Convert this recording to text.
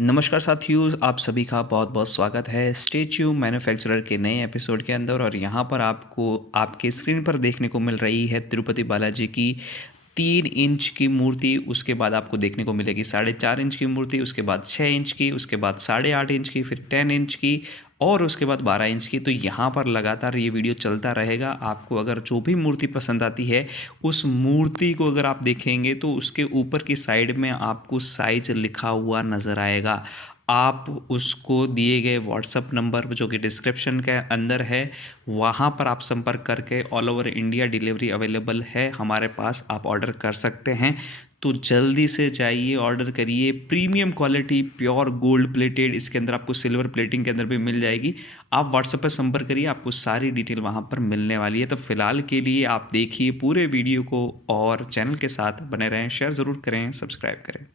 नमस्कार साथियों, आप सभी का बहुत-बहुत स्वागत है स्टैच्यू मैन्युफैक्चरर के नए एपिसोड के अंदर। और यहाँ पर आपको आपके स्क्रीन पर देखने को मिल रही है तिरुपति बालाजी की 3 इंच की मूर्ति। उसके बाद आपको देखने को मिलेगी 4.5 इंच की मूर्ति, उसके बाद 6 इंच की, उसके बाद 8.5 इंच की, फिर 10 इंच की और उसके बाद 12 इंच की। तो यहाँ पर लगातार ये वीडियो चलता रहेगा। आपको अगर जो भी मूर्ति पसंद आती है, उस मूर्ति को अगर आप देखेंगे तो उसके ऊपर की साइड में आपको साइज लिखा हुआ नज़र आएगा। आप उसको दिए गए व्हाट्सएप नंबर जो कि डिस्क्रिप्शन के अंदर है, वहाँ पर आप संपर्क करके all over India delivery available है हमारे पास, आप ऑर्डर कर सकते हैं। तो जल्दी से जाइए, ऑर्डर करिए। Premium quality, pure gold plated, इसके अंदर आपको सिल्वर प्लेटिंग के अंदर भी मिल जाएगी। आप व्हाट्सएप पर संपर्क करिए, आपको सारी डिटेल वहाँ पर मिलने वाली है। तो फिलहाल के लिए आप देखिए पूरे वीडियो को और चैनल के साथ बने रहें। शेयर ज़रूर करें, सब्सक्राइब करें।